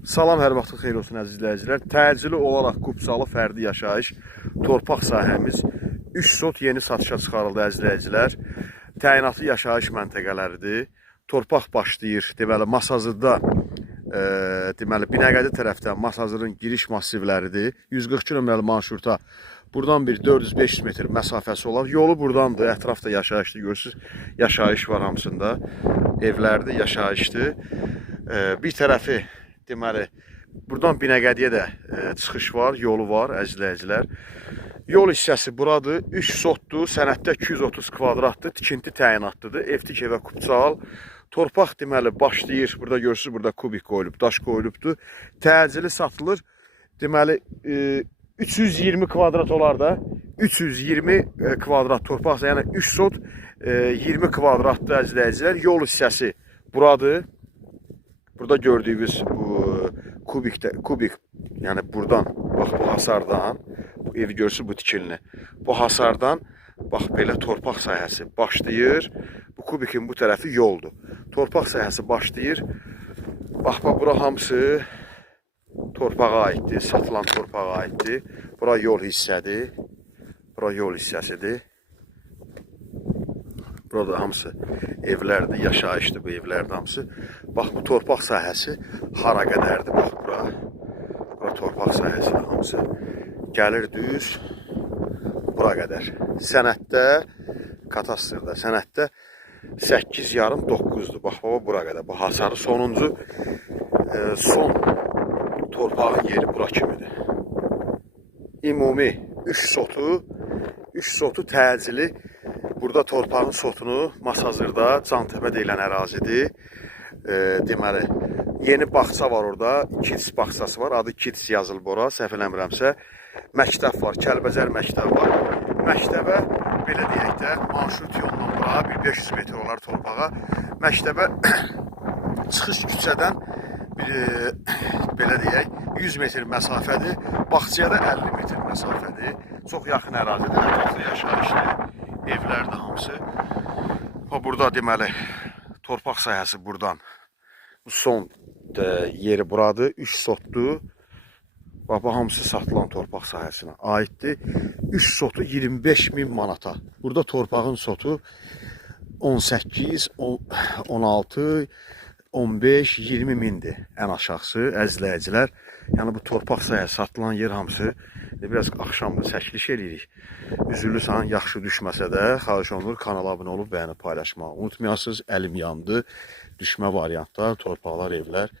Salam, hər vaxtın xeyir olsun əziz izləyicilər. Təcili olaraq Qubsalı fərdi yaşayış torpaq sahəmiz 3 sot yeni satışa çıxarıldı əziz izləyicilər. Təyinatlı yaşayış məntəqələridir. Torpaq başlayır, deməli, Masazırda, deməli, Binəqədi tərəfdən Masazırın giriş massivləridir. 142 nömrəli marşruta buradan bir 400-500 metr məsafəsi olar. Yolu buradandır, ətrafda yaşayışdır, görürsünüz. Yaşayış var hamısında, evlərdir, yaşayışdır. Bir tərəfi deməli, buradan Binəqədiyə də çıxış var, yolu var, əzizləyicilər. Yol hissəsi buradır, 3 sotdur, sənəddə 230 kvadratdır, tikinti təyinatlıdır, Evtik evə Qubsal. Torpaq deməli başlayır, burada görürsünüz, burada kubik qoyulub, daş qoyulubdur. Təcili satılır, deməli 320 kvadrat olar da, 320 kvadrat torpaq, yəni 3 sot 20 kvadratdır əzizləyicilər. Yol hissəsi buradır. Burada gördüyünüz bu kubik, yəni buradan, bax bu hasardan, bu evi görürsünüz bu tikilini. Bu hasardan, bax belə torpaq sahəsi başlayır. Bu kubikin bu tərəfi yoldur. Torpaq sahəsi başlayır. Bax, bura hamısı torpağa aiddir, satılan torpağa aiddir. Bura yol hissədir. Bura yol hissəsidir. Burada hamısı evlərdir, yaşayışdır bu evlərdə hamısı. Bax, bu torpaq sahəsi hara qədərdir, bax bura. Bura torpaq sahəsi hamısı gəlir düz bura qədər. Sənəddə, katastrda, sənəddə 8,5-9'dur. Bax, bura qədər. Bu hasarı sonuncu, son torpağın yeri bura kimidir. Ümumi 3 sotu təcili. Burada torpağın sotunu Masazırda Cantəpə deyilən ərazidir. Deməli, yeni bağça var orada, Kids bağçası var, adı Kids yazılıb ora, səhv eləmirəmsə. Məktəb var, Kəlbəcər məktəb var. Məktəbə, belə deyək də, marşrut yolundan bura bir 500 metr olar torpağa. Məktəbə çıxış küçədən belə deyək, 100 metr məsafədir. Bağçaya da 50 metr məsafədir. Çox yaxın ərazidir, ətraflı yaşayışdır. Evlərdə hamısı. Burada deməli, torpaq sahəsi buradan. Bu son yeri buradır, 3 sotdur. Bax, hamısı satılan torpaq sahəsinə aiddir. 3 sotu 25.000 manata. Burada torpağın sotu 18, 16, 15, 20 mindir ən aşağısı, əzizləyicilər. Yəni bu torpaq sahəsi satılan yer hamısı. Biraz axşamda çəkiliş edirik. Üzürlüsən, yaxşı düşməsə də, xahiş olunur, kanala abunə olub bəyəni paylaşmağı unutmayasınız. Əlim yandı, düşmə variantlar, torpaqlar, evlər.